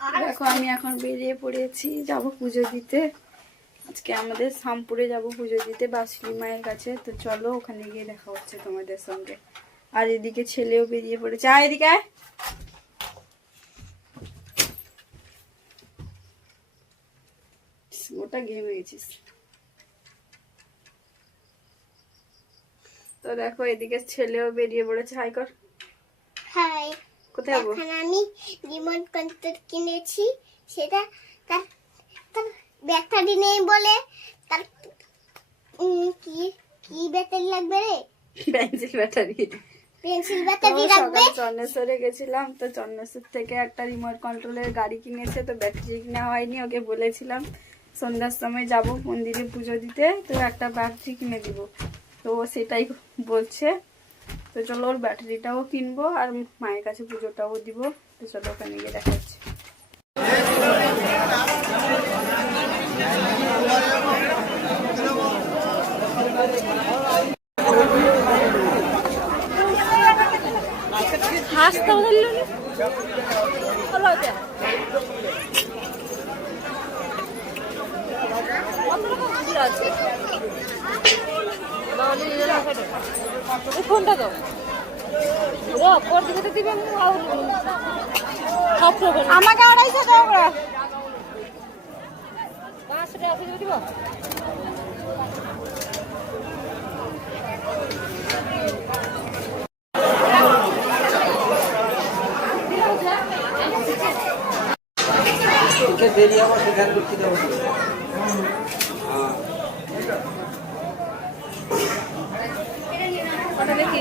দেখো আমি এখন বেরিয়ে পড়েছি, যাব পুজো দিতে। আজকে আমাদের শামপুরে যাব পুজো দিতে বাসুলি মায়ের কাছে। তো চলো ওখানে গিয়ে দেখা হচ্ছে তোমাদের সঙ্গে। আর এদিকে ছেলেও বেরিয়ে পড়েছে। আয় এদিকে আয়। ওটা ঘেমে গেছিস। তো দেখো এদিকে ছেলেও বেরিয়ে পড়েছে। হাই কর। হাই। কোথায় যাবো? এখন আমি রিমোট কন্ট্রোল কিনেছি, সেটা তার ব্যাটারি নেই বলে তার কি কি ব্যাটারি লাগবে রে? Pencil battery. পেন্সিল ব্যাটারি লাগবে। চন্দ্রেশ্বরে গেছিলাম, তো চন্দ্রেশ্বর থেকে একটা রিমোট কন্ট্রোলের গাড়ি কিনেছে, তো ব্যাটারি কিনা হয়নি। ওকে বলেছিলাম সন্ধ্যার সময় যাব মন্দিরে পুজো দিতে, তো একটা ব্যাটারি কিনে দিব। তো সেটাই বলছে। তো চলো ওর ব্যাটারিটাও কিনবো আর মায়ের কাছে পুজোটাও দিব। তো চলো ওখানে গিয়ে দেখা হচ্ছে। হাসতে বললো ফোনটা তো দিবে আমাকে 250 টাকা করে 500 টাকা দিব। দেরি আমার সেখানে করতে দেবো। ওটা দেখি